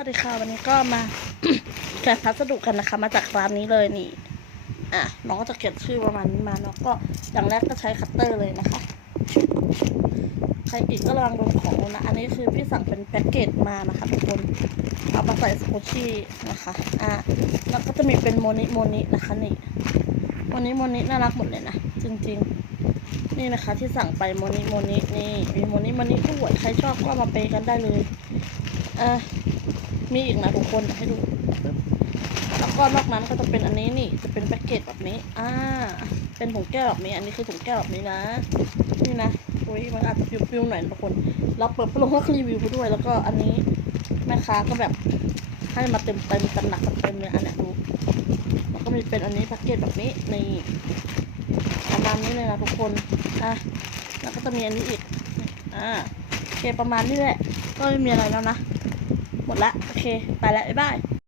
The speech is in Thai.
วัสดีค่ะวันนี้ก็มาแกะพัสดุกันนะคะ มาจากร้านนี้เลยนี่อะน้องก็จะเขียนชื่อประมาณนี้มาเนาะก็อย่างแรกก็ใช้คัตเตอร์เลยนะคะ ใครอีกก็ระวังโดนของนะอันนี้คือพี่สั่งเป็นแพ็กเกจมานะคะทุกคนเอามาใส่สกูชี่นะคะอะแล้วก็จะมีเป็นโมนิโมนินะคะนี่โมนิโมนิน่ารักหมดเลยนะจริง ๆ นี่นะคะที่สั่งไปโมนิโมนินี่มีโมนิโมนิด้วยใครชอบก็มาเปย์กันได้เลยเออ มีอีกนะทุกคนให้ดูแล้วก็นอกนั้นก็จะเป็นอันนี้นี่ จะเป็นแพ็กเกจแบบนี้ อ่า เป็นถุงแก้วแบบนี้ อันนี้คือถุงแก้วแบบนี้นะ นี่นะอุ้ยมันอาจจะฟิวๆหน่อยทุกคนเราเปิดพัดลมก็รีวิวไปด้วย แล้วก็อันนี้แม่ค้าก็แบบให้มาเต็มเต็มกันหนักกันเต็มเลยอันนี้ดูแล้วก็มีเป็นอันนี้แพ็กเกจแบบนี้ในประมาณนี้เลยนะทุกคน อะ แล้วก็จะมีอันนี้อีก อ่าโอเคประมาณนี้แหละ ก็ไม่มีอะไรแล้วนะ หมดละ โอเค ไปแล้วบ๊ายบาย